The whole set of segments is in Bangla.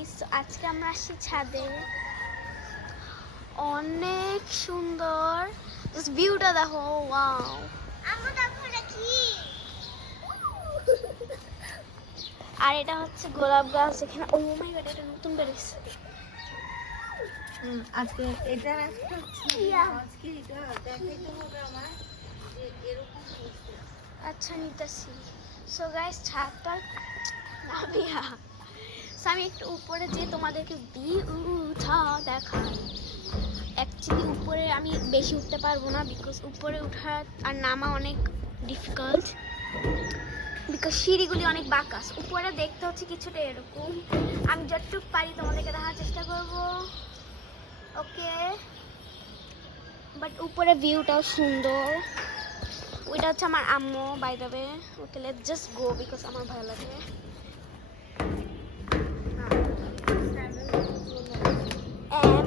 গাইস, আজকে আমরা আসছি ছাদে। অনেক সুন্দর, জাস্ট ভিউটা দেখো। ওয়াও, আর এটা হচ্ছে গোলাপ গাছ এখানে। ও মাই গড, এটা নতুন বেরিয়েছে। আজকে এটা আজকে এটা দেখাইতে হবে আমার যে এরকম হয়েছে। আচ্ছা, নিতেছি। সো গাইস, ছাদটা নামিয়া আমি একটু উপরে যে তোমাদেরকে ভিউটা দেখাই। অ্যাকচুয়ালি উপরে আমি বেশি উঠতে পারবো না, বিকজ উপরে ওঠা আর নামা অনেক ডিফিকাল্ট, বিকজ সিঁড়িগুলি অনেক বাঁকাস। উপরে দেখতে হচ্ছে কিছুটা এরকম। আমি যতটুকু পারি তোমাদেরকে দেখার চেষ্টা করব, ওকে? বাট উপরে ভিউটাও সুন্দর। ওইটা হচ্ছে আমার আম্মু, by the way. Okay, let's just go, because আমার ভালো লাগে।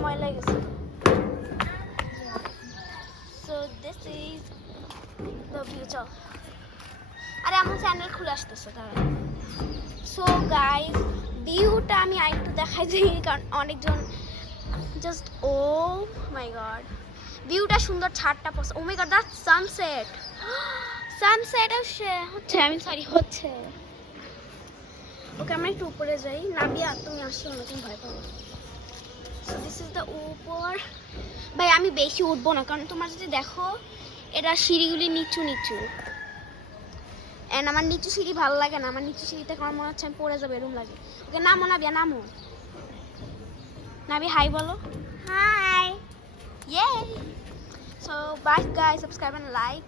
ময়লা গেছে। So this is the view. চল, আরে আমার চ্যানেল খুলে আসতেছে তারা। সো গাইস, ভিউটা আমি আরেকটু দেখাই দিই, কারণ অনেকজন জাস্ট, ও মাই গড, ভিউটা সুন্দর। ছাদটা ও মাই গড, দ্যাটস সানসেট। সানসেট হচ্ছে, আমি সরি, হচ্ছে। ওকে, আমরা একটু উপরে যাই। নাবিয়া, তুমি আসো, অনেকদিন ভয় পাবো। সো দিস ইজ দ্য উপর। ভাই, আমি বেশি উঠবো না, কারণ তোমার যদি দেখো এটা সিঁড়িগুলি নিচু নিচু, এন্ড আমার নিচু সিঁড়ি ভালো লাগে না। আমার নিচু সিঁড়িতে আমার মনে হচ্ছে আমি পড়ে যাবো, এরকম লাগে। ওকে, নামো নাবিয়া, নামো। নাবি, হাই বলো। হাই। ইয়ে। So bye guys, subscribe and like.